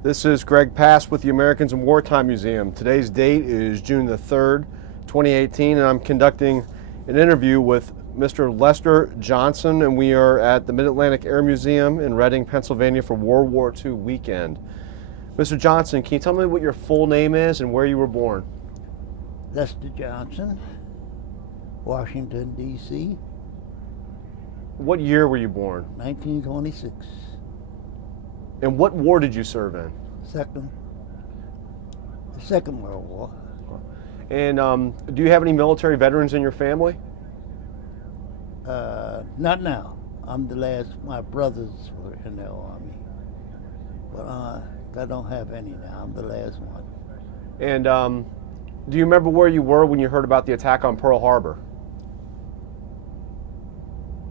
This is Greg Pass with the Americans in Wartime Museum. Today's date is June the 3rd, 2018, and I'm conducting an interview with Mr. Lester Johnson, and we are at the Mid-Atlantic Air Museum in Reading, Pennsylvania for World War II weekend. Mr. Johnson, can you tell me what your full name is and where you were born? Lester Johnson, Washington, D.C., What year were you born? 1926. And what war did you serve in? The Second World War. And do you have any military veterans in your family? Not now. I'm the last. My brothers were in the Army. But I don't have any now. I'm the last one. And do you remember where you were when you heard about the attack on Pearl Harbor?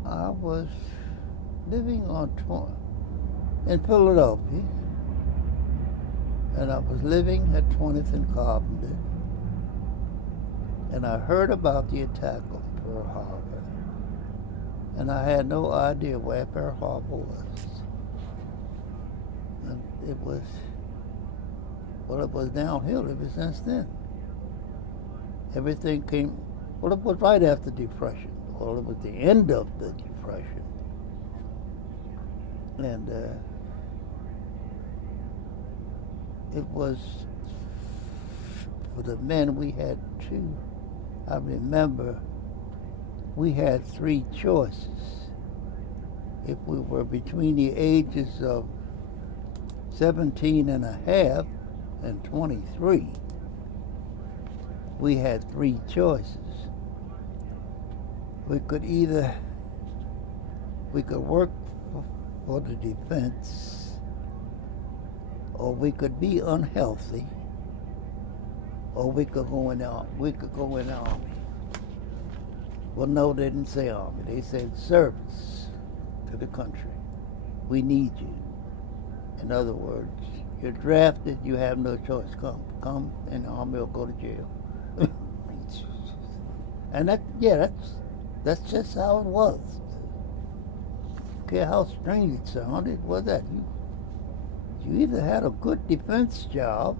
I was living in Philadelphia, and I was living at 20th and Carpenter, and I heard about the attack on Pearl Harbor, and I had no idea where Pearl Harbor was. And it was downhill ever since then. Everything came, well, it was right after the Depression. Well, it was the end of the Depression. And it was, for the men we had two, I remember we had three choices. If we were between the ages of 17 and a half and 23, we had three choices. We could work for the defense, or we could be unhealthy, or we could go in the army. Well, no, they didn't say army. They said service to the country. We need you. In other words, you're drafted, you have no choice. Come in the army or go to jail. And that's just how it was. I don't care how strange it sounded, was that you either had a good defense job,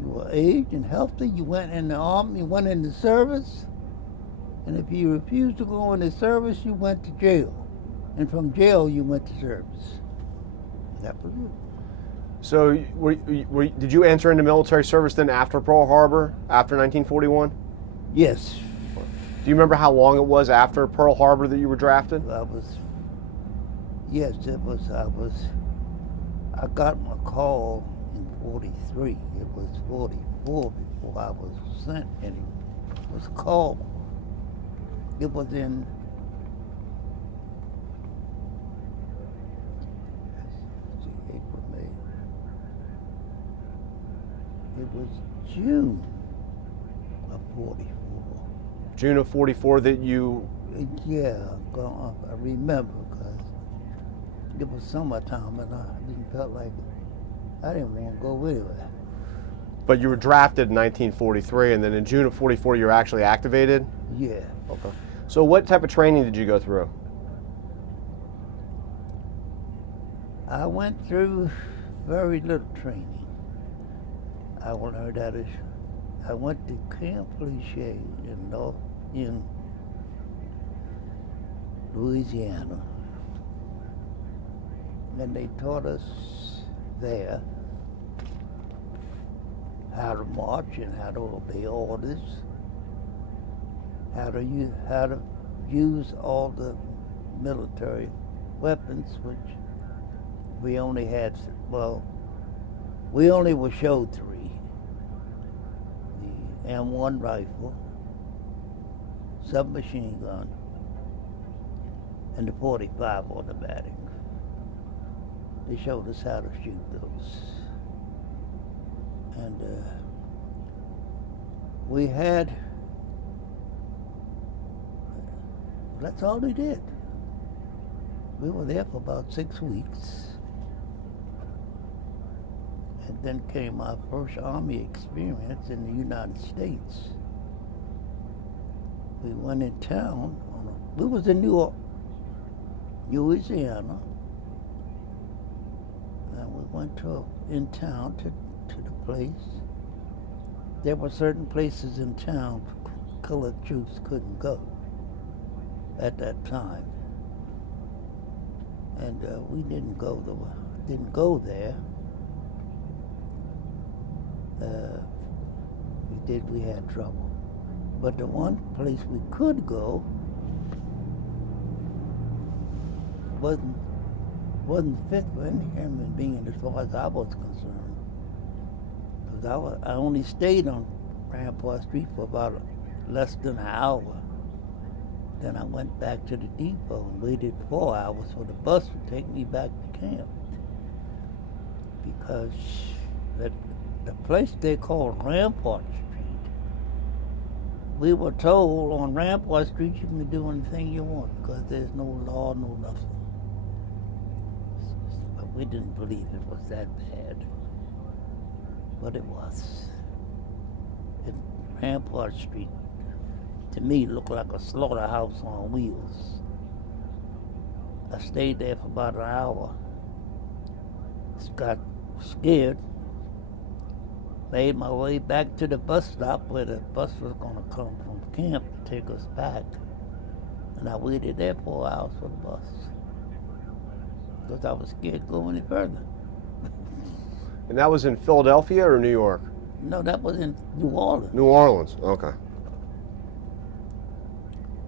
you were aged and healthy, you went in the army, you went in the service, and if you refused to go in the service, you went to jail. And from jail, you went to service. That was it. So did you enter into military service then after Pearl Harbor, after 1941? Yes. Do you remember how long it was after Pearl Harbor that you were drafted? I got my call in 43. It was 44 before I was sent, and it was called. It was in April, May. It was June of 44. June of 44 that you... Yeah, I remember, because it was summertime and I didn't feel like I didn't want to go anywhere. But you were drafted in 1943, and then in June of 44 you were actually activated? Yeah. Okay. So what type of training did you go through? I went through very little training. I learned how to. I went to Camp Leger in Louisiana, and they taught us there how to march and how to obey orders, how to use all the military weapons, which we only had. Well, we only were showed three: the M1 rifle, submachine gun, and the .45 automatic. They showed us how to shoot those. And we had, that's all they did. We were there for about 6 weeks. And then came our first Army experience in the United States. We went in town, we was in Louisiana. went in town to the place. There were certain places in town colored Jews couldn't go at that time, and we didn't go there. We had trouble. But the one place we could go wasn't fit for any human being as far as I was concerned. Because I only stayed on Rampart Street for about less than an hour. Then I went back to the depot and waited 4 hours for the bus to take me back to camp. Because the place they called Rampart Street, we were told on Rampart Street you can do anything you want because there's no law, no nothing. But we didn't believe it was that bad. But it was. And Rampart Street, to me, looked like a slaughterhouse on wheels. I stayed there for about an hour. Got scared. Made my way back to the bus stop where the bus was going to come from camp to take us back. And I waited there 4 hours for the bus. Because I was scared to go any further. And that was in Philadelphia or New York? No, that was in New Orleans. New Orleans, okay.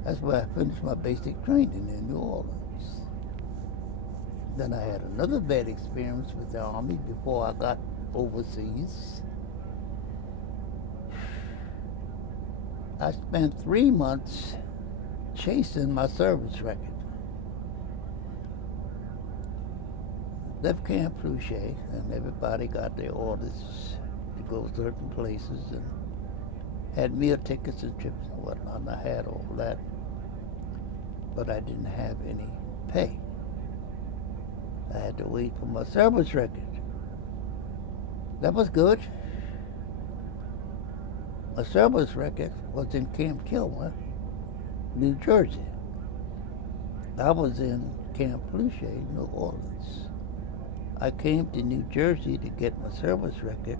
That's where I finished my basic training, in New Orleans. Then I had another bad experience with the Army before I got overseas. I spent 3 months chasing my service record. Left Camp Fluchet, and everybody got their orders to go certain places and had meal tickets and trips and whatnot, and I had all that. But I didn't have any pay. I had to wait for my service record. That was good. My service record was in Camp Kilmer, New Jersey. I was in Camp Fluchet, New Orleans. I came to New Jersey to get my service record,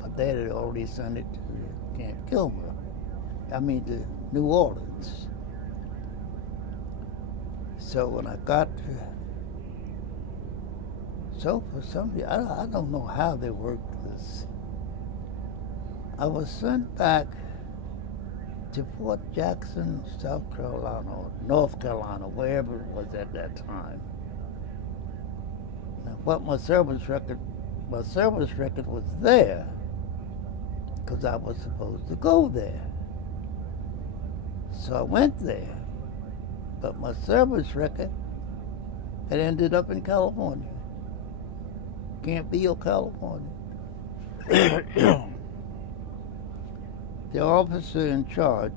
but they had already sent it to Camp Kilmer. To New Orleans. So when I got for some reason, I don't know how they worked this. I was sent back to Fort Jackson, South Carolina, or North Carolina, wherever it was at that time. Now, what my service record was there because I was supposed to go there. So I went there, but my service record had ended up in California, Campbell, California. The officer in charge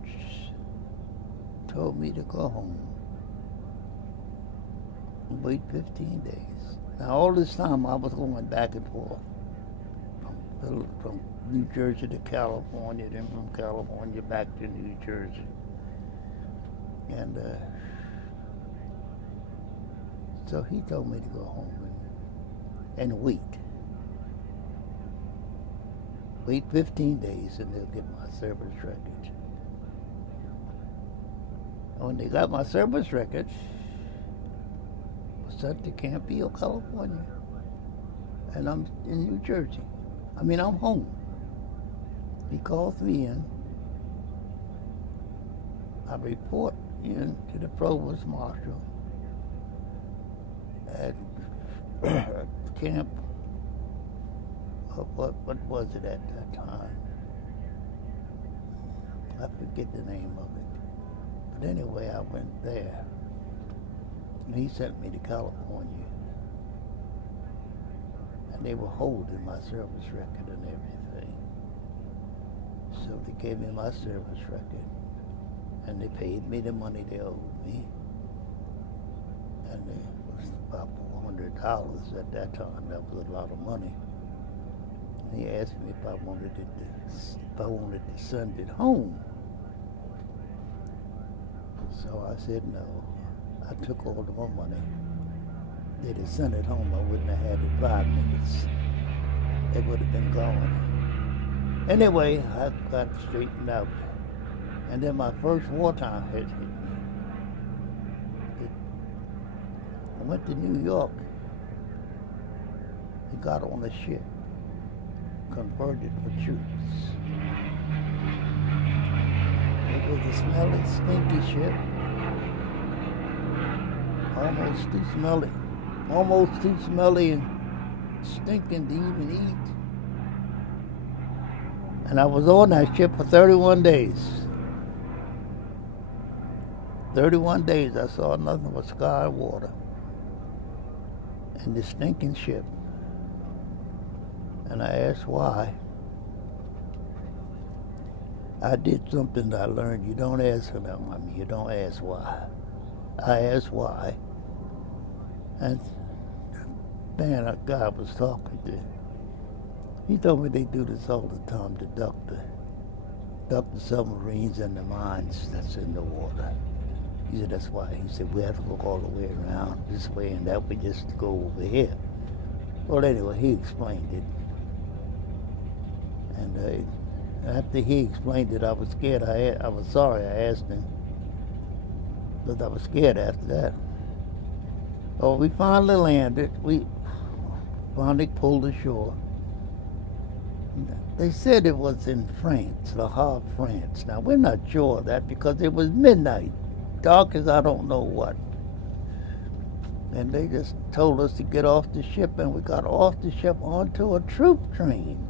told me to go home and wait 15 days. Now, all this time I was going back and forth from New Jersey to California, then from California back to New Jersey. And so he told me to go home and wait. Wait 15 days and they'll get my service record. And when they got my service record, I was sent to Campbell, California. And I'm in New Jersey. I'm home. He calls me in. I report in to the provost marshal at camp. What was it at that time? I forget the name of it. But anyway, I went there. And he sent me to California. And they were holding my service record and everything. So they gave me my service record. And they paid me the money they owed me. And it was about $400 at that time. That was a lot of money. And he asked me if I wanted to send it home. So I said no. I took all of my money they'd have sent it home, I wouldn't have had it 5 minutes. It would have been gone. Anyway, I got straightened out. And then my first wartime hit me. I went to New York. We got on a ship, converted for troops. It was a smelly, stinky ship. Almost too smelly and stinking to even eat. And I was on that ship for 31 days. 31 days I saw nothing but sky and water. And this stinking ship. And I asked why. I did something that I learned. You don't ask about mommy. You don't ask why. I asked why. And man, that guy I was talking to, he told me they do this all the time to duck the submarines and the mines that's in the water. He said that's why. He said we have to go all the way around this way and that way just to go over here. Well, anyway, he explained it. And after he explained it, I was scared. I was sorry I asked him, because I was scared after that. Oh, we finally landed. We finally pulled ashore. They said it was in France, Le Havre, France. Now, we're not sure of that because it was midnight, dark as I don't know what. And they just told us to get off the ship, and we got off the ship onto a troop train.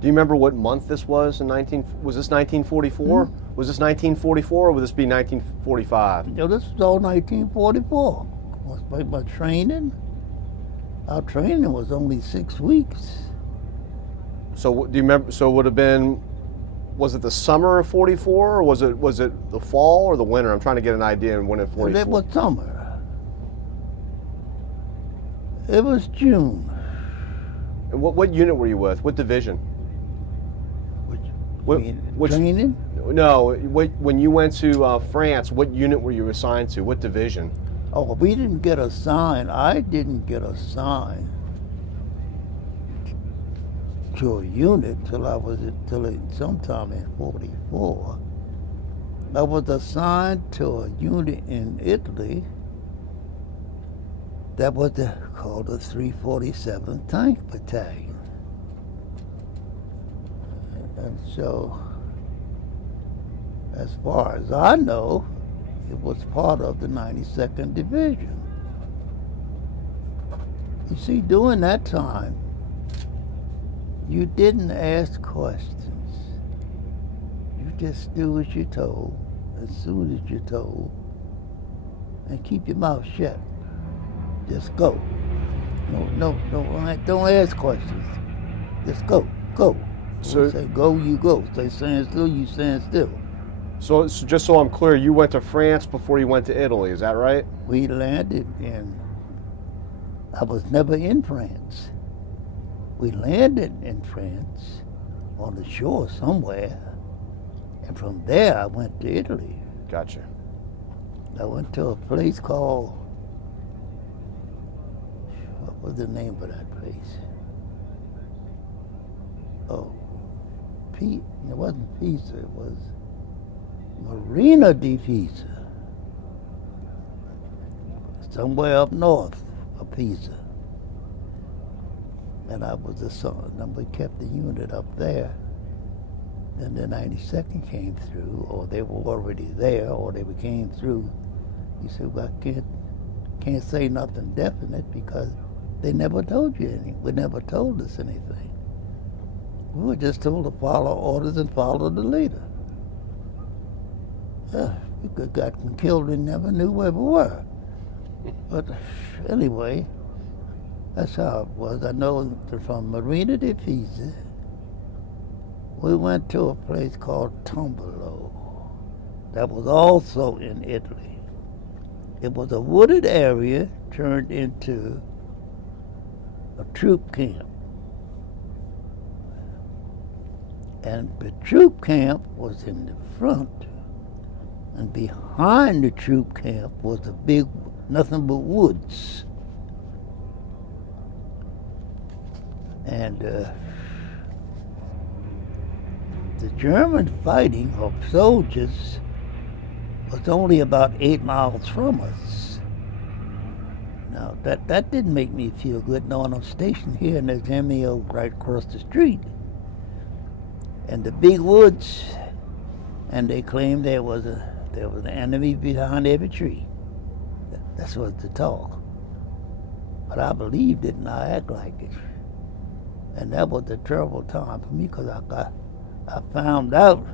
Do you remember what month this was in was this 1944? Hmm? Was this 1944 or would this be 1945? You know, this was all 1944. My training, our training was only 6 weeks. So do you remember, so it would have been, was it the summer of 44 or was it the fall or the winter? I'm trying to get an idea of when in 44. It was summer. It was June. And what unit were you with? What division? Which training? No, when you went to France, what unit were you assigned to? What division? Oh, we didn't get assigned. I didn't get assigned to a unit till sometime in 44. I was assigned to a unit in Italy that was called the 347th Tank Battalion. And so, as far as I know, it was part of the 92nd Division. You see, during that time, you didn't ask questions. You just do as you're told, as soon as you're told, and keep your mouth shut. Just go. No, don't ask questions. Just go. So say go, you go. Say stand still, you stand still. So just so I'm clear, you went to France before you went to Italy, is that right? We landed I was never in France. We landed in France on the shore somewhere. And from there I went to Italy. Gotcha. I went to a place called, what was the name of that place? Oh, it wasn't Pisa, it was Marina di Pisa. Somewhere up north of Pisa. And I was the son, and we kept the unit up there. Then the 92nd came through, or they were already there, or they came through. You said, well, I can't say nothing definite because they never told you anything. They never told us anything. We were just told to follow orders and follow the leader. We could have gotten killed and never knew where we were. But anyway, that's how it was. I know from Marina di Pisa, we went to a place called Tombolo. That was also in Italy. It was a wooded area turned into a troop camp. And the troop camp was in the front, and behind the troop camp was a big, nothing but woods. And the German fighting of soldiers was only about 8 miles from us. Now, that didn't make me feel good knowing I'm stationed here and there's MEO right across the street. And the big woods, and they claimed there was an enemy behind every tree. That's what the talk. But I believed it and I act like it. And that was a terrible time for me because I found out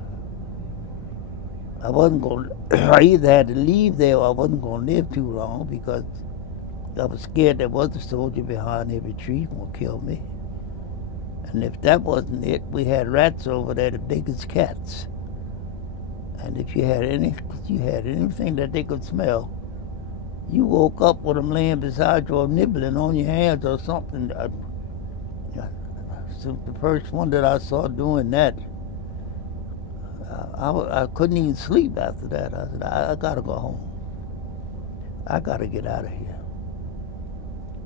I wasn't going to, I either had to leave there or I wasn't going to live too long because I was scared there was a soldier behind every tree going to kill me. And if that wasn't it, we had rats over there the big as cats. And if you had anything that they could smell, you woke up with them laying beside you or nibbling on your hands or something. So the first one that I saw doing that, I couldn't even sleep after that. I said, I gotta go home. I gotta get out of here.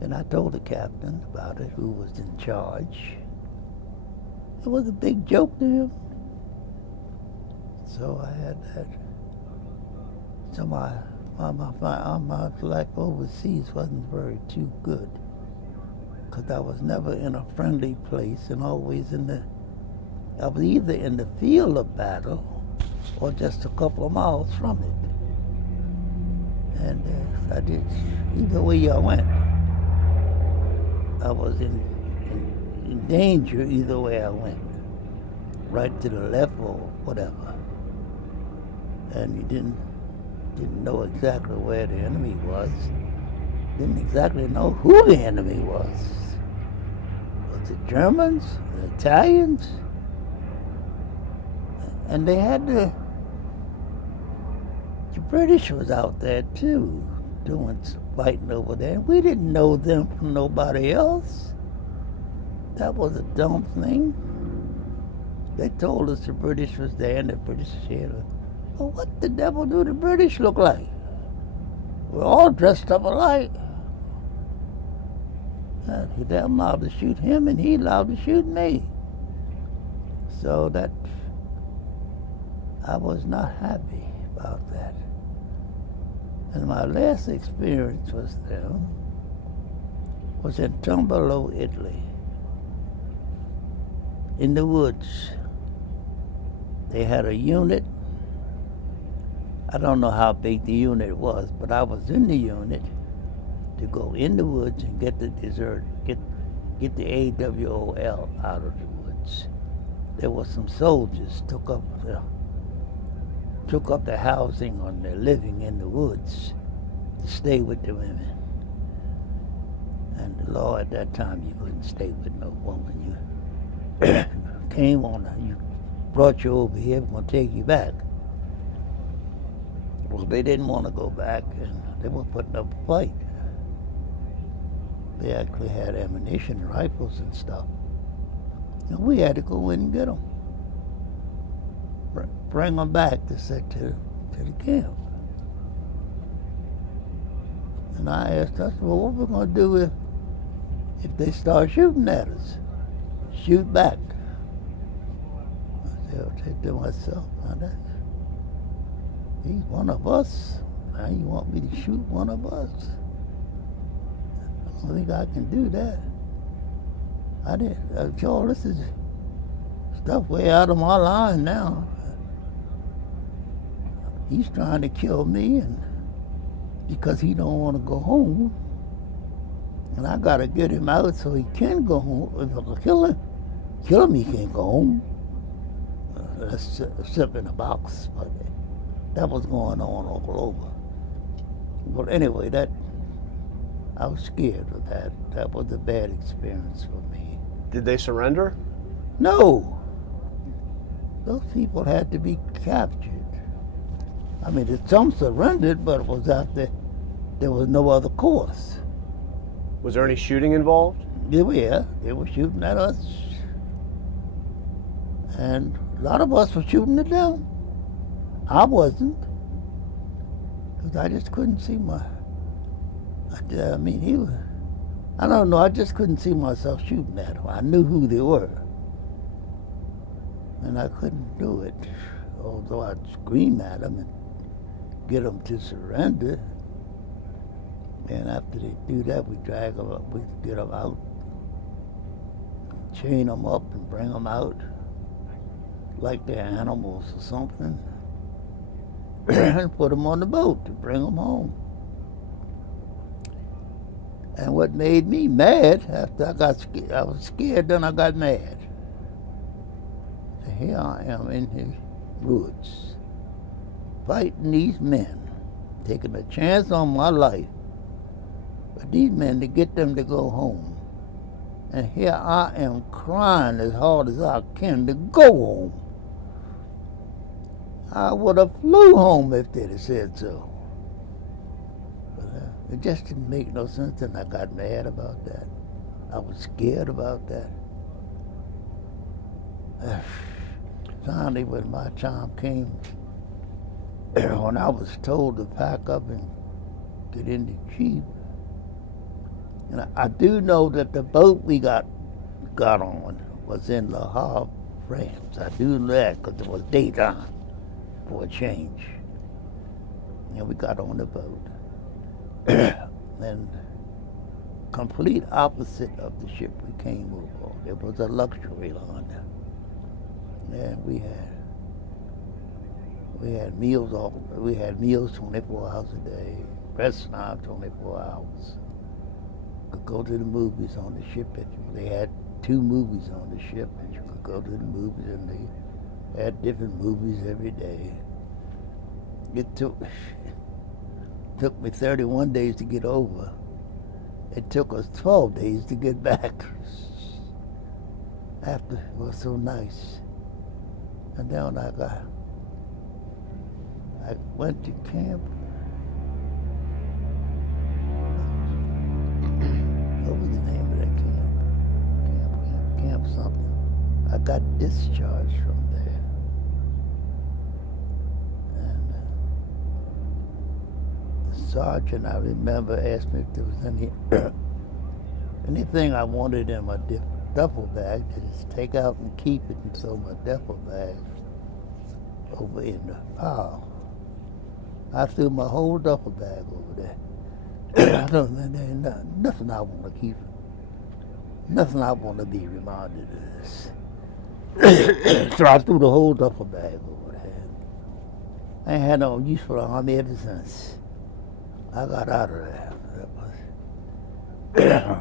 And I told the captain about it, who was in charge. It was a big joke to him. So I had that. So my life overseas wasn't very too good, because I was never in a friendly place and always I was either in the field of battle or just a couple of miles from it. And I did, either way I went, I was in danger either way I went, right to the left or whatever. And you didn't know exactly where the enemy was, didn't exactly know who the enemy was. Was it Germans, the Italians? And they had the British was out there too, doing some fighting over there. We didn't know them from nobody else. That was a dumb thing. They told us the British was there and the British said, well, what the devil do the British look like? We're all dressed up alike. They're allowed to shoot him and he allowed to shoot me. So that, I was not happy about that. And my last experience was in Tombolo, Italy. In the woods. They had a unit. I don't know how big the unit was, but I was in the unit to go in the woods and get the dessert, get the AWOL out of the woods. There were some soldiers took up the housing on their living in the woods to stay with the women. And the law at that time, you couldn't stay with no woman. You came on, you brought you over here, we're gonna take you back. Well, they didn't want to go back, and they were putting up a fight. They actually had ammunition, rifles and stuff. And we had to go in and get them. Bring them back to the camp. And I asked us, well, what are we going to do if they start shooting at us? Shoot back. I said to myself, now he's one of us. Now you want me to shoot one of us? I don't think I can do that. I didn't. Joe, this is stuff way out of my line now. He's trying to kill me, and because he don't want to go home, and I gotta get him out so he can go home. If I kill him, he can't go home. That's sip in a box, but that was going on all over. But anyway, I was scared of that. That was a bad experience for me. Did they surrender? No. Those people had to be captured. I mean, some surrendered, but it was after there was no other course. Was there any shooting involved? They were shooting at us. And a lot of us were shooting at them. I wasn't. Because I just couldn't see I don't know, I just couldn't see myself shooting at them. I knew who they were. And I couldn't do it. Although I'd scream at them and get them to surrender. And after they do that, we drag them up, we get them out, chain them up and bring them out like they're animals or something, and put them on the boat to bring them home. And what made me mad, after I got scared, I was scared, then I got mad. So here I am in the woods, fighting these men, taking a chance on my life. But these men, to get them to go home. And here I am crying as hard as I can to go home. I would have flew home if they'd have said so. But it just didn't make no sense, and I got mad about that. I was scared about that. Finally, when my time came, when I was told to pack up and get in the Jeep, and I do know that the boat we got on was in Le Havre, France. I do know that because it was daytime for a change. And we got on the boat. And complete opposite of the ship we came over. It was a luxury liner. And we had meals 24 hours a day, rest time 24 hours. Could go to the movies on the ship. They had 2 movies on the ship, and you could go to the movies, and they had different movies every day. It took me 31 days to get over. It took us 12 days to get back. After it was so nice. And then I went to camp. What was the name of that camp? Camp something. I got discharged from there. And the sergeant, I remember, asked me if there was anything I wanted in my duffel bag to just take out and keep it, and throw my duffel bag over in the pile. I threw my whole duffel bag over there. I don't know, there ain't nothing I want to keep. Nothing I want to be reminded of this. So I threw the whole duffel bag over there. I ain't had no use for the Army ever since I got out of there.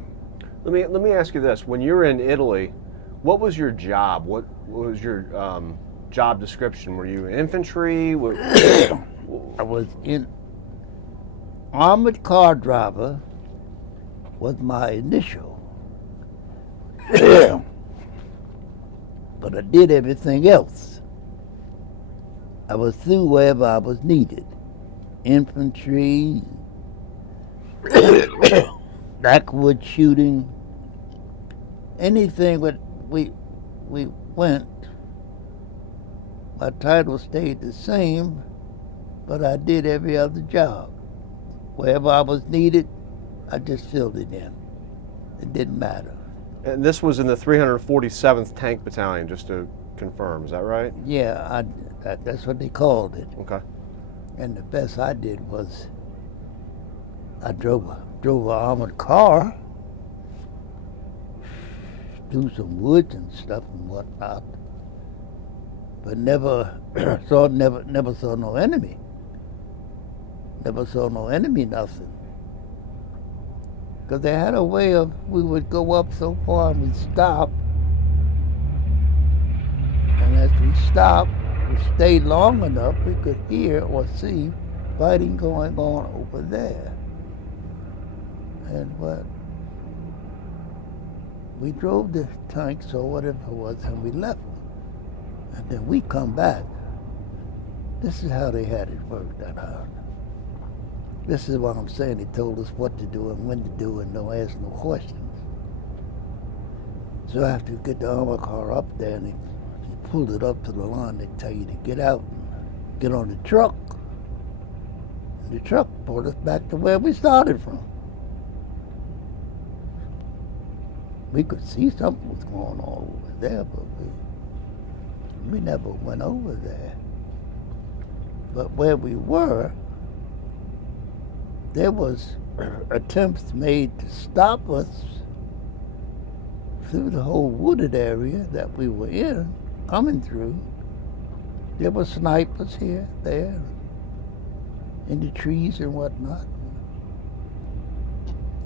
Let me ask you this: when you were in Italy, what was your job? What was your job description? Were you infantry? I was in armored car driver. Was my initial. But I did everything else. I was through wherever I was needed. Infantry, backward shooting, anything that we went. My title stayed the same, but I did every other job. Wherever I was needed, I just filled it in. It didn't matter. And this was in the 347th Tank Battalion, just to confirm. Is that right? Yeah, that's what they called it. Okay. And the best I did was I drove an armored car through some woods and stuff and whatnot, but never saw no enemy. Never saw no enemy, nothing. Because they had a way of, we would go up so far and we'd stop. And as we stopped, we stayed long enough, we could hear or see fighting going on over there. And what? We drove the tanks or whatever it was, and we left them. And then we come back. This is how they had it worked out. This is what I'm saying. They told us what to do and when to do and don't ask no questions. So after you get the armor car up there and they pulled it up to the line, they tell you to get out and get on the truck. And the truck brought us back to where we started from. We could see something was going on over there, but we never went over there. But where we were, there was attempts made to stop us through the whole wooded area that we were in, coming through. There were snipers here, there, in the trees and whatnot.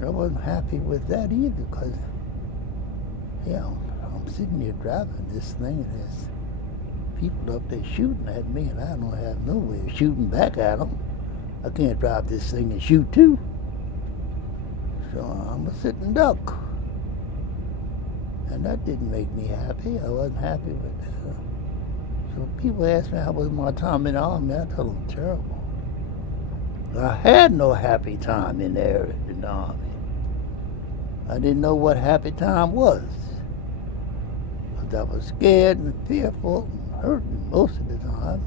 I wasn't happy with that either, because, I'm sitting here driving this thing and there's people up there shooting at me, and I don't have no way of shooting back at them. I can't drive this thing and shoot too. So I'm a sitting duck. And that didn't make me happy. I wasn't happy with that. So people ask me how was my time in the Army. I tell them terrible. I had no happy time in there in the Army. I didn't know what happy time was. Because I was scared and fearful and hurting most of the time.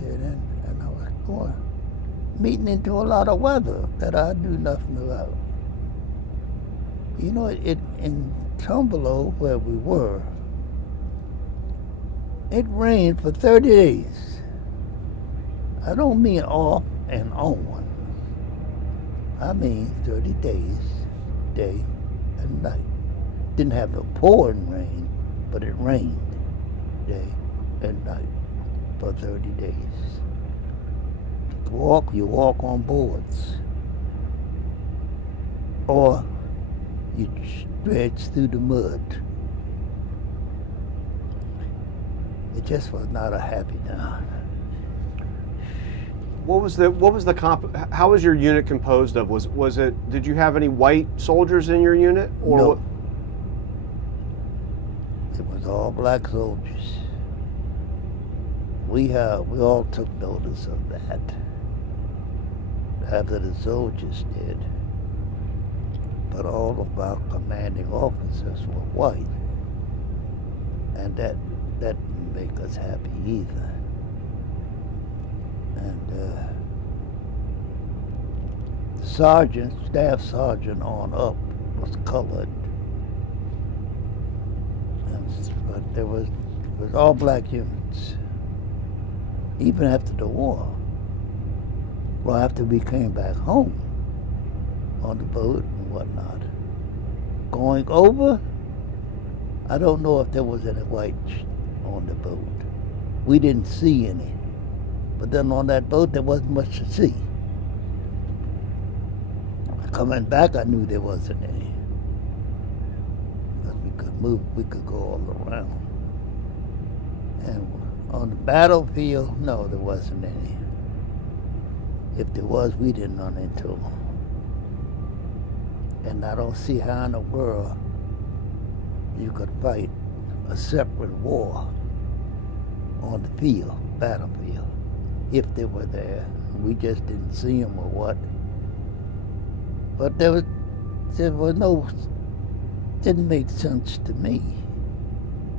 And I was going, meeting into a lot of weather that I knew nothing about. In Tumberlo, where we were, it rained for 30 days. I don't mean off and on. I mean 30 days, day and night. Didn't have no pouring rain, but it rained day and night for 30 days. You walk on boards. Or you dredge through the mud. It just was not a happy time. How was your unit composed of? Was it, did you have any white soldiers in your unit? Or no. It was all black soldiers. We all took notice of that after the soldiers did. But all of our commanding officers were white. And that didn't make us happy either. And the sergeant, staff sergeant on up was colored. But it was all black units. Even after the war. Well, after we came back home on the boat and whatnot. Going over, I don't know if there was any whites on the boat. We didn't see any. But then on that boat, there wasn't much to see. Coming back, I knew there wasn't any. Because we could move, we could go all around. And on the battlefield, no, there wasn't any. If there was, we didn't run into them. And I don't see how in the world you could fight a separate war on the field, battlefield, if they were there. We just didn't see them or what. But there was no, didn't make sense to me.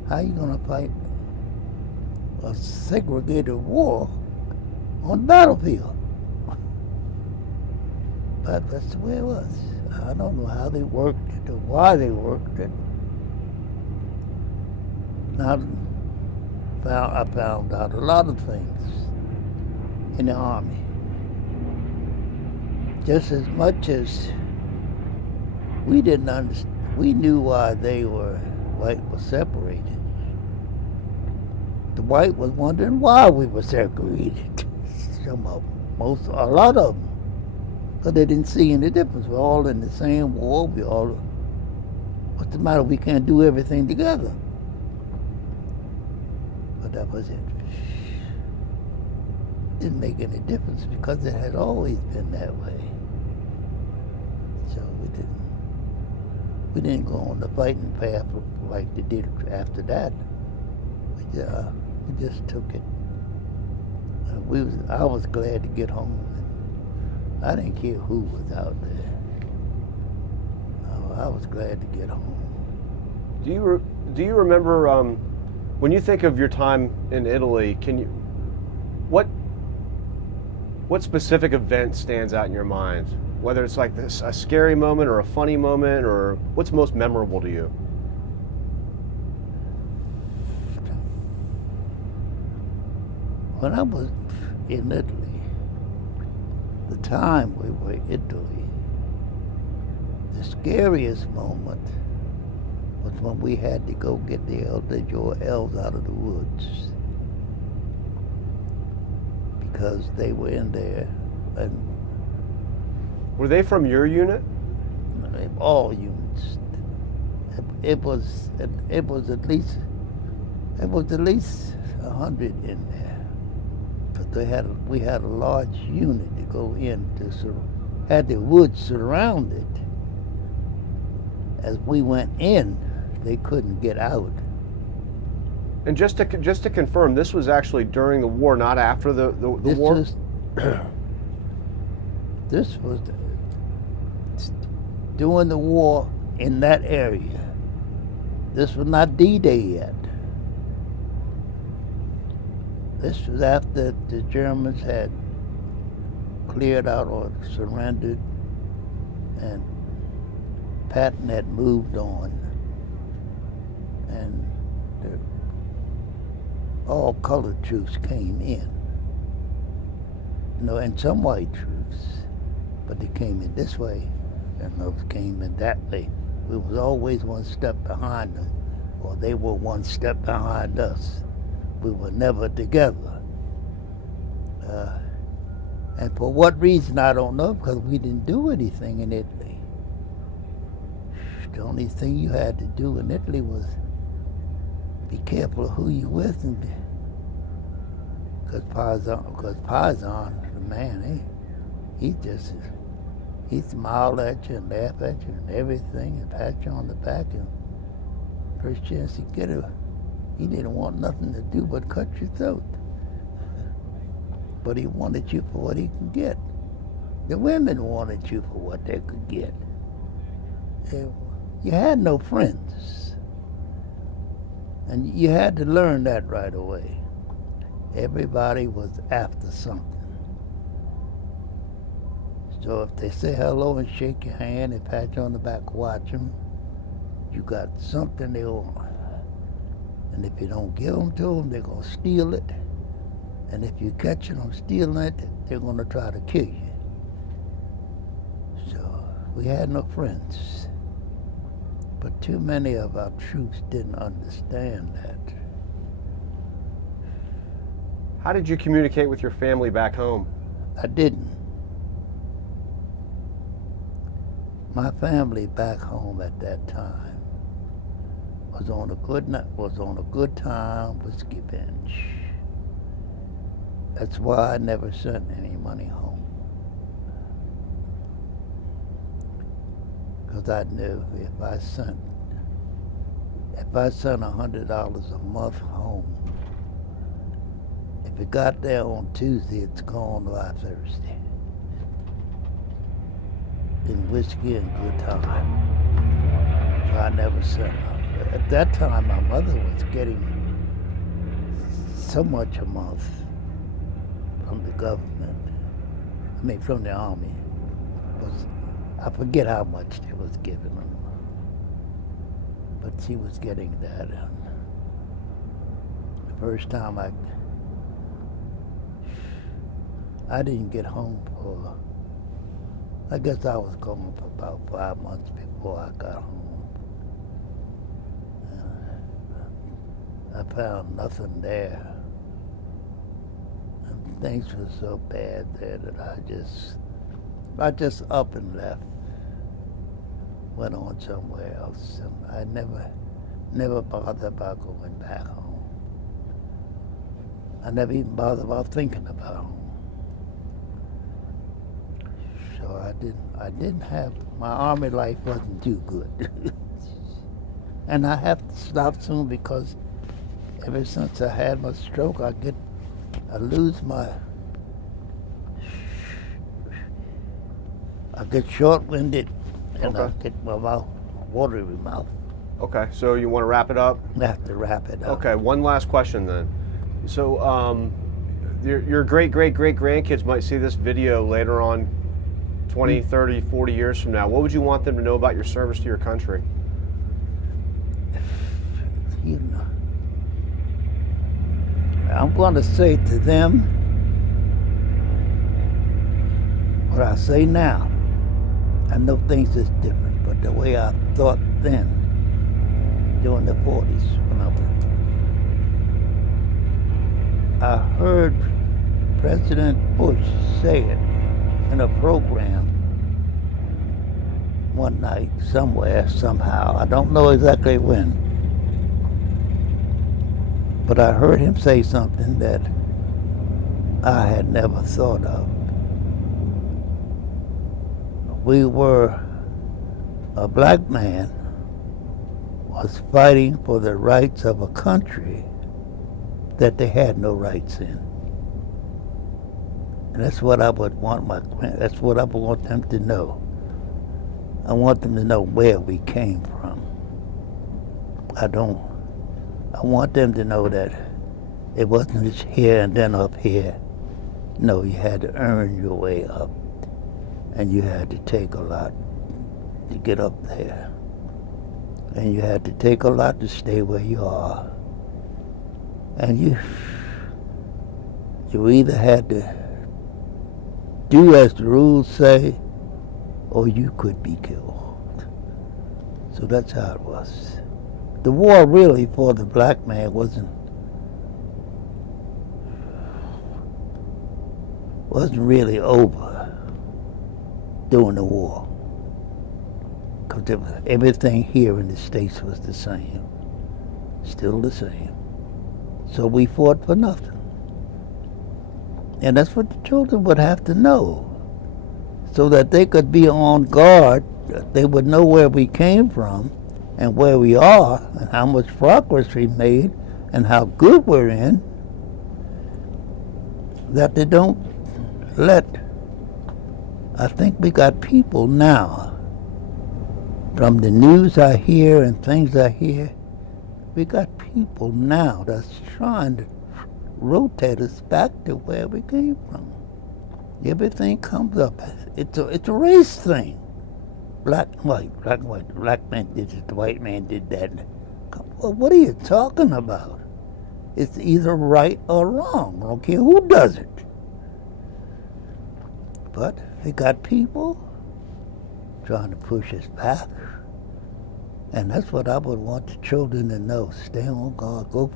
How you gonna fight a segregated war on the battlefield? But that's the way it was. I don't know how they worked it or why they worked it. Now, I found out a lot of things in the Army. Just as much as we didn't understand, we knew why white was separated. The white was wondering why we were segregated. Some of them, a lot of them. Because they didn't see any difference. We're all in the same war. What's the matter? We can't do everything together. But that was it. Didn't make any difference because it had always been that way. So we didn't go on the fighting path like they did after that. We just took it. I was glad to get home. I didn't care who was out there. I was glad to get home. Do you remember when you think of your time in Italy? What specific event stands out in your mind? Whether it's like this, a scary moment or a funny moment, or what's most memorable to you? When I was in Italy, the time we were in Italy, the scariest moment was when we had to go get the WWIIs out of the woods, because they were in there, and Were they from your unit? all units. It was at least 100 in there, because we had a large unit to go in had the woods surrounded. As we went in, they couldn't get out. And just to confirm, this was actually during the war, not after the war? This was during the war in that area. This was not D-Day yet. This was after the Germans had cleared out or surrendered, and Patton had moved on, and all colored troops came in. And some white troops, but they came in this way, and those came in that way. We was always one step behind them, or they were one step behind us. We were never together. And for what reason, I don't know, because we didn't do anything in Italy. The only thing you had to do in Italy was be careful of who you're with, and because Pazan, the man, he smiled at you and laughed at you and everything, and pat you on the back, and first chance he get it, he didn't want nothing to do but cut your throat. But he wanted you for what he could get. The women wanted you for what they could get. You had no friends. And you had to learn that right away. Everybody was after something. So if they say hello and shake your hand and pat you on the back, watch them, you got something they want. And if you don't give them to them, they're going to steal it. And if you catch them stealing it, they're going to try to kill you. So we had no friends. But too many of our troops didn't understand that. How did you communicate with your family back home? I didn't. My family back home at that time was on a good time whiskey binge. That's why I never sent any money home. Because I knew if I sent $100 a month home, if it got there on Tuesday, it's gone by Thursday. In whiskey and good time. So I never sent her. At that time, my mother was getting so much a month from the government. From the army. I forget how much they was giving them. But she was getting that. And the first time I didn't get home for, I guess I was gone for about 5 months before I got home. I found nothing there. And things were so bad there that I just up and left. Went on somewhere else, and I never bothered about going back home. I never even bothered about thinking about home. So I didn't have, my army life wasn't too good. And I have to stop soon, because ever since I had my stroke, I get short-winded, and I get my mouth, watery mouth. Okay, so you want to wrap it up? I have to wrap it up. Okay, one last question then. So your great-great-great-grandkids might see this video later on 20, 30, 40 years from now? What would you want them to know about your service to your country? You know, I'm going to say to them what I say now. I know things is different, but the way I thought then, during the 40s, when I heard President Bush say it in a program one night, somewhere, somehow. I don't know exactly when. But I heard him say something that I had never thought of. A black man was fighting for the rights of a country that they had no rights in. And that's what I would want that's what I would want them to know. I want them to know where we came from. I want them to know that it wasn't just here and then up here. No, you had to earn your way up. And you had to take a lot to get up there. And you had to take a lot to stay where you are. And you either had to do as the rules say, or you could be killed. So that's how it was. The war really for the black man wasn't really over during the war. Because everything here in the States was the same, still the same. So we fought for nothing. And that's what the children would have to know, so that they could be on guard. They would know where we came from and where we are and how much progress we made and how good we're in, that they don't let. I think we got people now, from the news I hear and things I hear, we got people now that's trying to rotate us back to where we came from. Everything comes up. It's a race thing. Black and white, black and white. The black man did this, the white man did that. Well, what are you talking about? It's either right or wrong. I don't care who does it. But they got people trying to push us back. And that's what I would want the children to know. Stay on guard. Go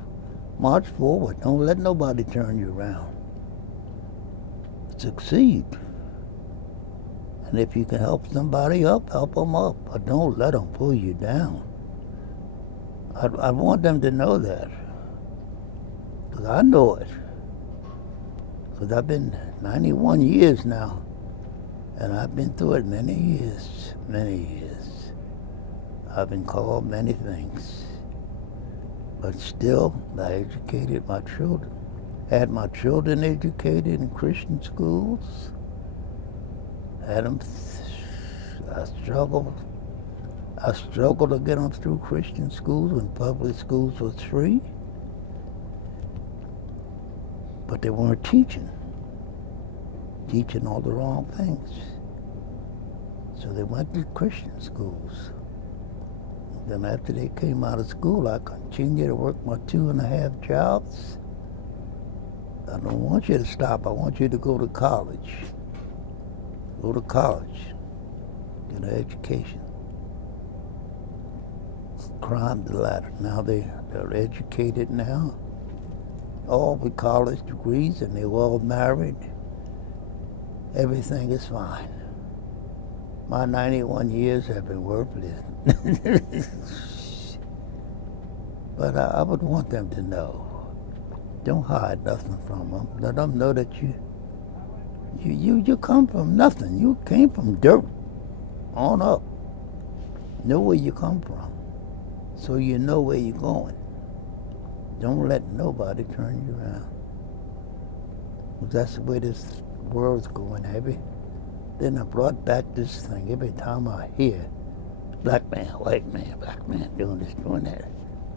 march forward. Don't let nobody turn you around. Succeed. And if you can help somebody up, help them up. But don't let them pull you down. I want them to know that. Because I know it. Because I've been 91 years now. And I've been through it many years, many years. I've been called many things. But still, I educated my children. Had my children educated in Christian schools. Had them, I struggled to get them through Christian schools when public schools was free. But they weren't teaching all the wrong things. So they went to Christian schools. Then after they came out of school, I continued to work my 2.5 jobs. I don't want you to stop. I want you to go to college. Go to college. Get an education. Climb the ladder. Now they're educated now. All with college degrees, and they're all married. Everything is fine. My 91 years have been worthless. But I would want them to know. Don't hide nothing from them. Let them know that you come from nothing. You came from dirt on up. Know where you come from, so you know where you're going. Don't let nobody turn you around. That's the way this world's going, heavy. Then I brought back this thing. Every time I hear black man, white man, black man doing this, doing that.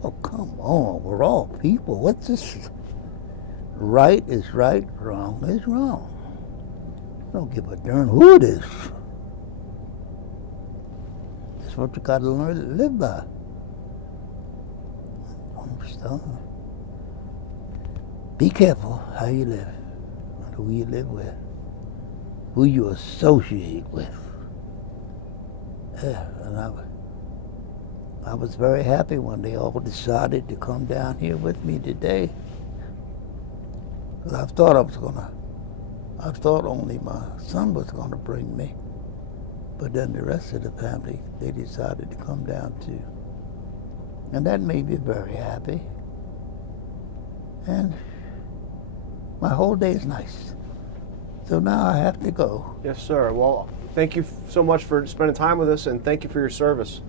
Oh, come on. We're all people. What's this? Right is right, wrong is wrong. I don't give a darn who it is. That's what you got to learn to live by. So, be careful how you live, and who you live with, who you associate with. Yeah, and I was very happy when they all decided to come down here with me today. 'Cause I thought only my son was gonna bring me. But then the rest of the family, they decided to come down too. And that made me very happy. And my whole day is nice. So now I have to go. Yes, sir. Well, thank you so much for spending time with us, and thank you for your service.